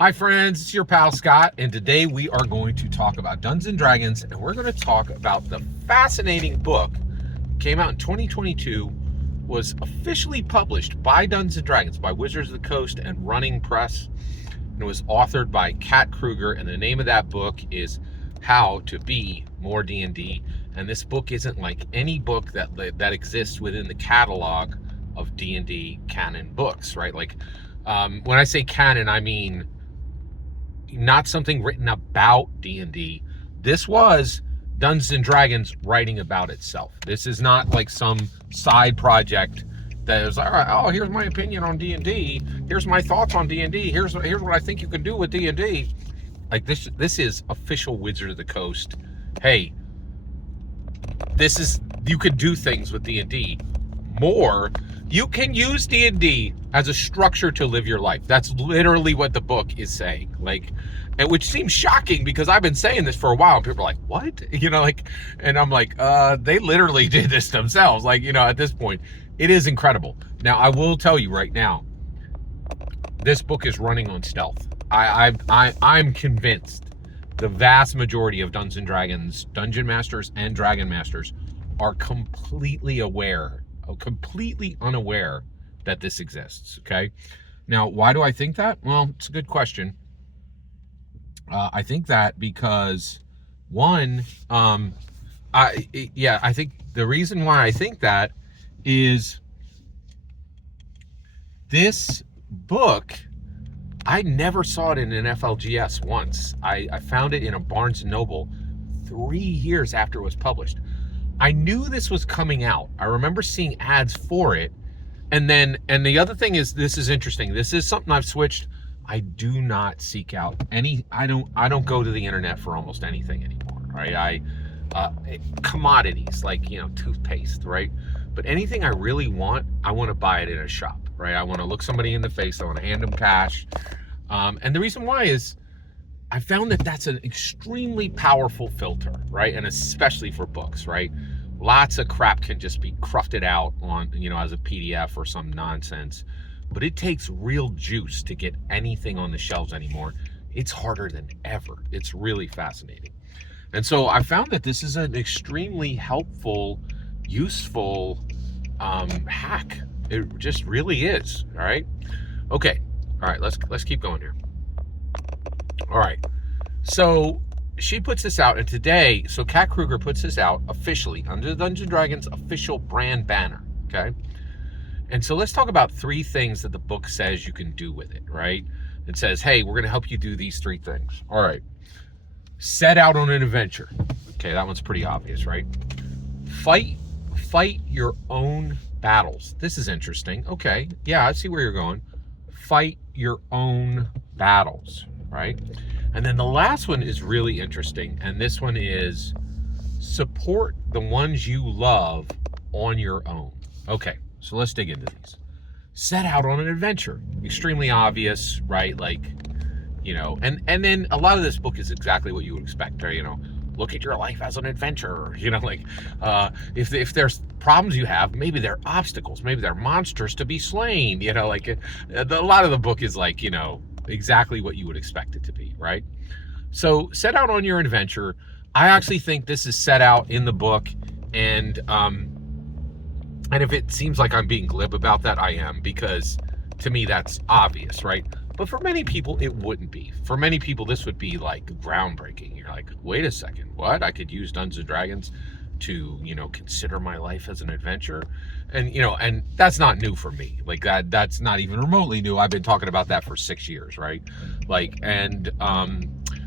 Hi friends, it's your pal Scott, and today we are going to talk about Dungeons and Dragons, and we're going to talk about the fascinating book. Came out in 2022, was officially published by Dungeons and Dragons, by Wizards of the Coast and Running Press, and it was authored by Kruger, and the name of that book is How to Be More D&D. And this book isn't like any book that exists within the catalog of D&D canon books, right? Like when I say canon, I mean not something written about D&D. This was Dungeons and Dragons writing about itself. This is not like some side project that is, all right, oh, here's my opinion on D&D. Here's my thoughts on D&D. Here's what I think you can do with D&D. Like this is official Wizard of the Coast. Hey, you could do things with D&D more. You can use D&D as a structure to live your life. That's literally what the book is saying. And which seems shocking because I've been saying this for a while and people are like, what? And I'm like, they literally did this themselves. At this point, it is incredible. Now, I will tell you right now, this book is running on stealth. I'm convinced the vast majority of Dungeons and Dragons, Dungeon Masters and Dragon Masters are completely unaware that this exists, okay? Now, why do I think that? Well, it's a good question. I think that because, one, I think the reason why I think that is this book, I never saw it in an FLGS once. I found it in a Barnes & Noble 3 years after it was published. I knew this was coming out. I remember seeing ads for it. And the other thing is, this is interesting. This is something I've switched. I do not seek out I don't go to the internet for almost anything anymore, right? Commodities like, toothpaste, right? But anything I really want, I want to buy it in a shop, right? I want to look somebody in the face. I want to hand them cash. And the reason why is I found that that's an extremely powerful filter, right? And especially for books, right? Lots of crap can just be crufted out on, as a PDF or some nonsense. But it takes real juice to get anything on the shelves anymore. It's harder than ever. It's really fascinating. And so I found that this is an extremely helpful, useful hack. It just really is. All right. Okay. All right. Let's keep going here. All right. So she puts this out, and today, so Kat Kruger puts this out officially under the Dungeons & Dragons official brand banner. Okay. And so let's talk about 3 things that the book says you can do with it, right? It says, hey, we're going to help you do these 3 things. All right. Set out on an adventure. Okay, that one's pretty obvious, right? Fight your own battles. This is interesting. Okay, yeah, I see where you're going. Fight your own battles, right? And then the last one is really interesting, and this one is support the ones you love on your own. Okay, so let's dig into these. Set out on an adventure. Extremely obvious, right? And then a lot of this book is exactly what you would expect, right? Look at your life as an adventure. If there's problems you have, maybe they're obstacles, maybe they're monsters to be slain. A lot of the book is exactly what you would expect it to be, right? So set out on your adventure. I actually think this is set out in the book, and if it seems like I'm being glib about that, I am, because to me that's obvious, right? But for many people, it wouldn't be. For many people, this would be like groundbreaking. You're like, wait a second, what? I could use Dungeons and Dragons to, consider my life as an adventure. And that's not new for me. That's not even remotely new. I've been talking about that for 6 years, right?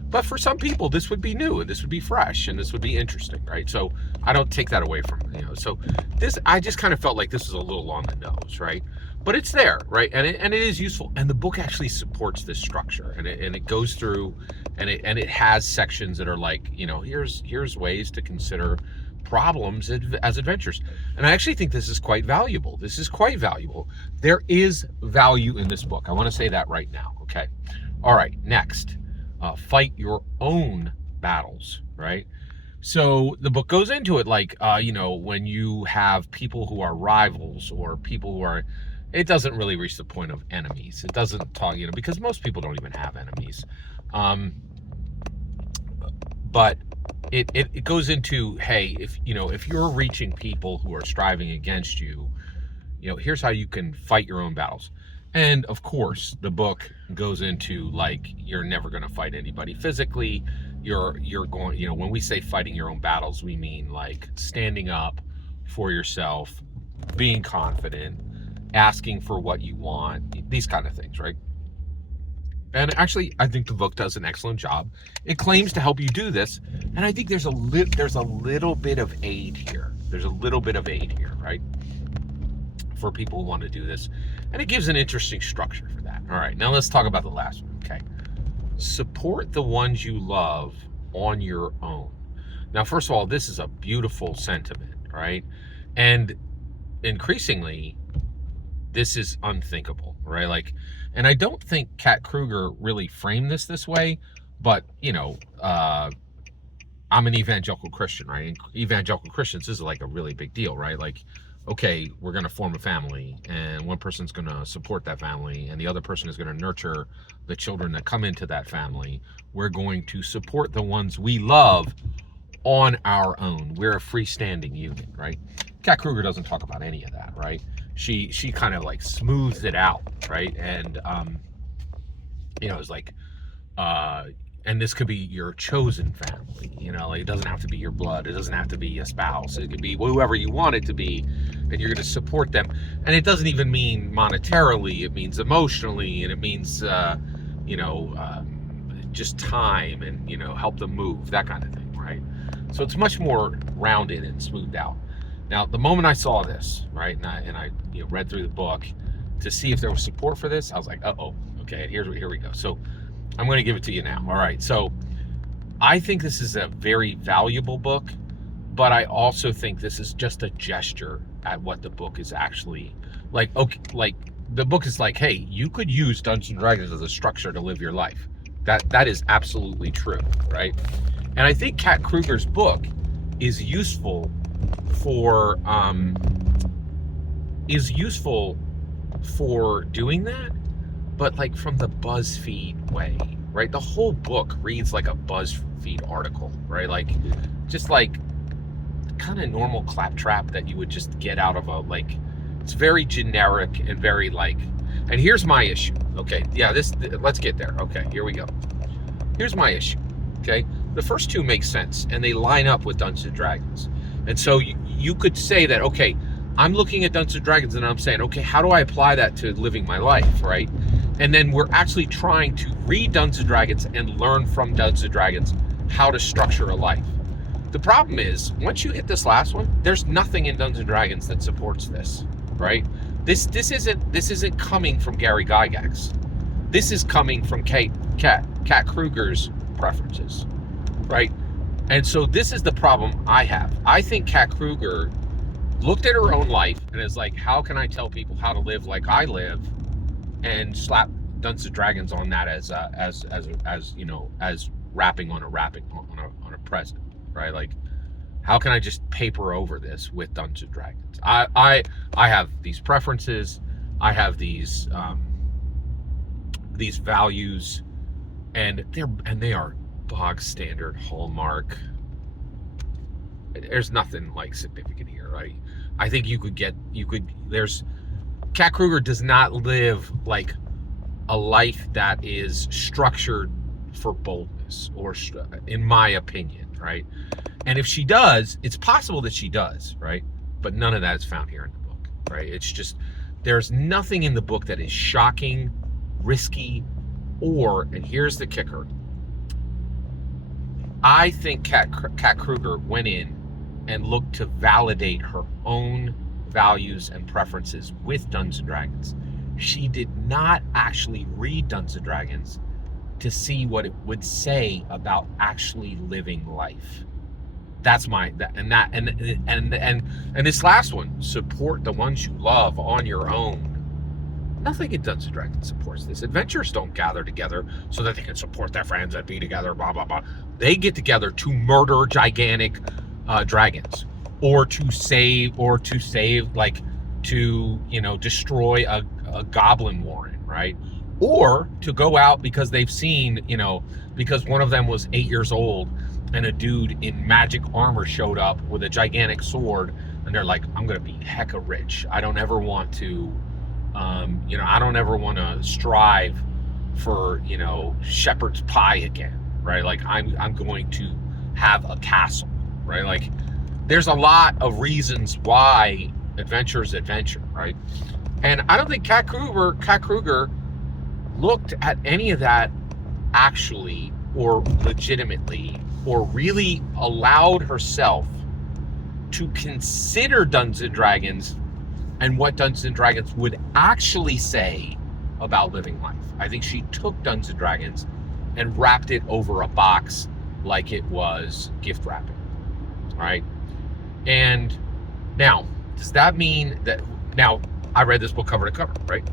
But for some people, this would be new, and this would be fresh, and this would be interesting, right? So I don't take that away from, so this, I just kind of felt like this was a little on the nose, right? But it's there, right? And it is useful. And the book actually supports this structure, and it goes through, and it has sections that are like, here's ways to consider problems as adventures. And I actually think this is quite valuable. There is value in this book. I want to say that right now. Okay. All right. Next. Fight your own battles, right? So the book goes into it when you have people who are rivals, or people who are it doesn't really reach the point of enemies. It doesn't talk, because most people don't even have enemies. But it goes into, hey, if you're reaching people who are striving against you, here's how you can fight your own battles. And of course, the book goes into, like, you're never going to fight anybody physically. You're going, when we say fighting your own battles, we mean like standing up for yourself, being confident, asking for what you want, these kind of things, right? And actually, I think the book does an excellent job. It claims to help you do this, and I think there's a little bit of aid here. There's a little bit of aid here, right? For people who want to do this. And it gives an interesting structure for that. All right, now let's talk about the last one, okay? Support the ones you love on your own. Now, first of all, this is a beautiful sentiment, right? And increasingly, this is unthinkable, right? Like, and I don't think Kat Kruger really framed this way, but, I'm an evangelical Christian, right? And evangelical Christians, this is like a really big deal, right? Like, okay, we're going to form a family, and one person's going to support that family, and the other person is going to nurture the children that come into that family. We're going to support the ones we love on our own. We're a freestanding unit, right? Kat Kruger doesn't talk about any of that, right? She kind of like smooths it out, right? And it's like, and this could be your chosen family, like, it doesn't have to be your blood, it doesn't have to be a spouse, it could be whoever you want it to be, and you're going to support them. And it doesn't even mean monetarily, it means emotionally, and it means just time, and help them move, that kind of thing, right? So it's much more rounded and smoothed out. Now, the moment I saw this, right, and I read through the book to see if there was support for this, I was like, okay, here we go. So I'm going to give it to you now. All right, so I think this is a very valuable book, but I also think this is just a gesture at what the book is actually like. Okay, like, the book is like, hey, you could use Dungeons and Dragons as a structure to live your life. That is absolutely true, right? And I think Kat Kruger's book is useful for doing that, but like from the BuzzFeed way, right? The whole book reads like a BuzzFeed article, right? Like, just like kind of normal claptrap that you would just get out of it's very generic and very like, and here's my issue. Okay, yeah, let's get there. Okay, here we go. Here's my issue. Okay, the first two make sense and they line up with Dungeons and Dragons. And so you could say that, okay, I'm looking at Dungeons and Dragons and I'm saying, okay, how do I apply that to living my life, right? And then we're actually trying to read Dungeons and Dragons and learn from Dungeons and Dragons how to structure a life. The problem is, once you hit this last one, there's nothing in Dungeons and Dragons that supports this, right? This isn't coming from Gary Gygax. This is coming from Kat Kruger's preferences, right? And so this is the problem I have. I think Kat Kruger looked at her own life and is like, how can I tell people how to live like I live, and slap Dungeons and Dragons on that as rapping on a present, right? Like, how can I just paper over this with Dungeons and Dragons? I have these preferences, I have these values, and they are bog standard Hallmark. There's nothing like significant here, right? I think Kat Kruger does not live like a life that is structured for boldness, or in my opinion, right? And if she does, it's possible that she does, right? But none of that is found here in the book, right? It's just, there's nothing in the book that is shocking, risky, and here's the kicker. I think Kat Kruger went in and looked to validate her own values and preferences with Dungeons and Dragons. She did not actually read Dungeons and Dragons to see what it would say about actually living life. That's and this last one, support the ones you love on your own. Nothing in Dungeons and Dragons supports this. Adventurers don't gather together so that they can support their friends and be together, blah, blah, blah. They get together to murder gigantic dragons, or to save, to, you know, destroy a goblin warren, right? Or to go out because they've seen, you know, because one of them was 8 years old and a dude in magic armor showed up with a gigantic sword, and they're like, I'm gonna be hecka rich. I don't ever want to, you know, I don't ever want to strive for, you know, shepherd's pie again, right? Like I'm going to have a castle, right? Like there's a lot of reasons why adventure is adventure, right? And I don't think Kat Kruger looked at any of that actually or legitimately or really allowed herself to consider Dungeons and Dragons and what Dungeons and Dragons would actually say about living life. I think she took Dungeons and Dragons and wrapped it over a box like it was gift wrapping, right? And now, does that mean that, now I read this book cover to cover, right?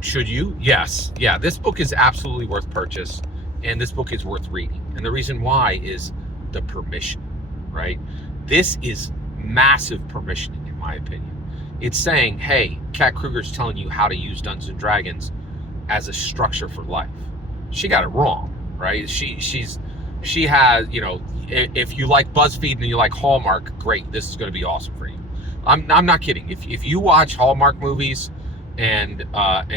Should you? Yes. Yeah, this book is absolutely worth purchase, and this book is worth reading. And the reason why is the permission, right? This is massive permissioning, in my opinion. It's saying, hey, Kat Kruger's telling you how to use Dungeons and Dragons as a structure for life. She got it wrong, right? She has, you know, if you like BuzzFeed and you like Hallmark, great, this is going to be awesome for you. I'm not kidding. If you watch Hallmark movies and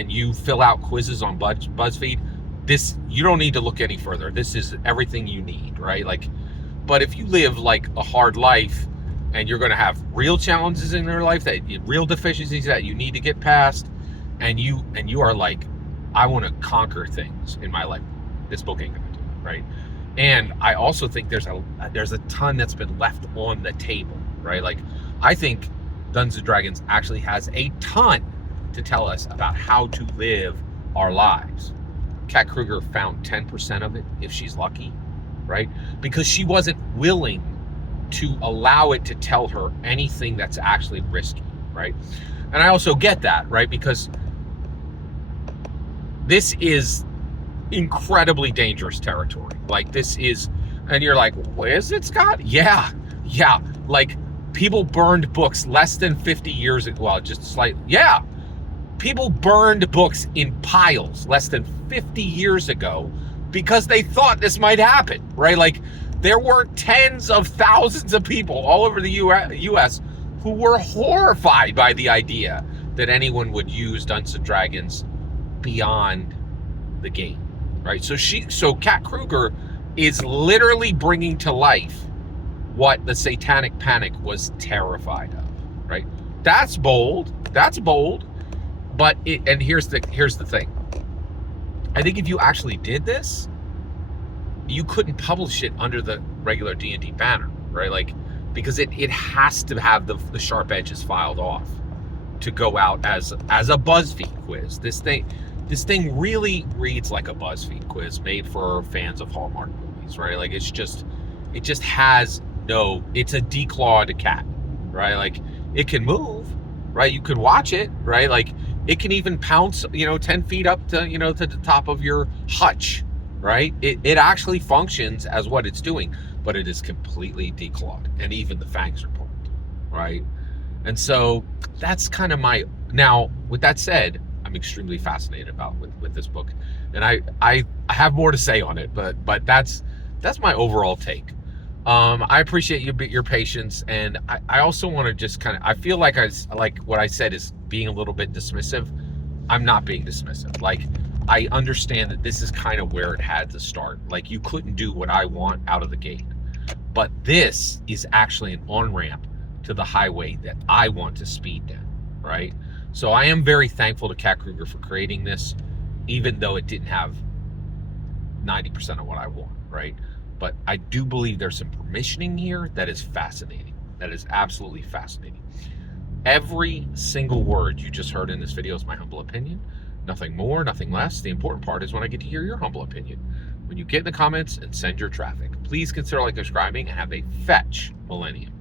you fill out quizzes on BuzzFeed, this, you don't need to look any further. This is everything you need, right? Like, but if you live like a hard life and you're going to have real challenges in your life, that real deficiencies that you need to get past, and you are like, I want to conquer things in my life, this book ain't going to do it, right? And I also think there's a ton that's been left on the table, right? Like, I think Dungeons and Dragons actually has a ton to tell us about how to live our lives. Kat Kruger found 10% of it, if she's lucky, right? Because she wasn't willing to allow it to tell her anything that's actually risky, right? And I also get that, right? Because this is incredibly dangerous territory. Like, this is, and you're like, where is it, Scott? Yeah. Like, people burned books less than 50 years ago. Well, just slightly. Yeah. People burned books in piles less than 50 years ago because they thought this might happen, right? Like, there were tens of thousands of people all over the U.S. who were horrified by the idea that anyone would use Dungeons and Dragons beyond the game, right? So Kat Kruger is literally bringing to life what the Satanic Panic was terrified of, right? That's bold. But here's the thing. I think if you actually did this, you couldn't publish it under the regular D&D banner, right? Like, because it has to have the sharp edges filed off to go out as a BuzzFeed quiz. This thing really reads like a BuzzFeed quiz made for fans of Hallmark movies, right? Like, it just has no, it's a declawed cat, right? Like, it can move, right? You could watch it, right? Like, it can even pounce, 10 feet up to the top of your hutch, right? It actually functions as what it's doing, but it is completely declawed, and even the fangs are pulled, right? And so that's kind of now, with that said, I'm extremely fascinated about with this book, and I have more to say on it, but that's my overall take. I appreciate your patience, and I also want to just kind of, I feel like what I said is being a little bit dismissive. I'm not being dismissive. Like, I understand that this is kind of where it had to start. Like, you couldn't do what I want out of the gate, but this is actually an on-ramp to the highway that I want to speed down, right? So I am very thankful to Kat Kruger for creating this, even though it didn't have 90% of what I want, right? But I do believe there's some permissioning here that is fascinating. That is absolutely fascinating. Every single word you just heard in this video is my humble opinion. Nothing more, nothing less. The important part is when I get to hear your humble opinion. When you get in the comments and send your traffic. Please consider subscribing and have a fetch millennium.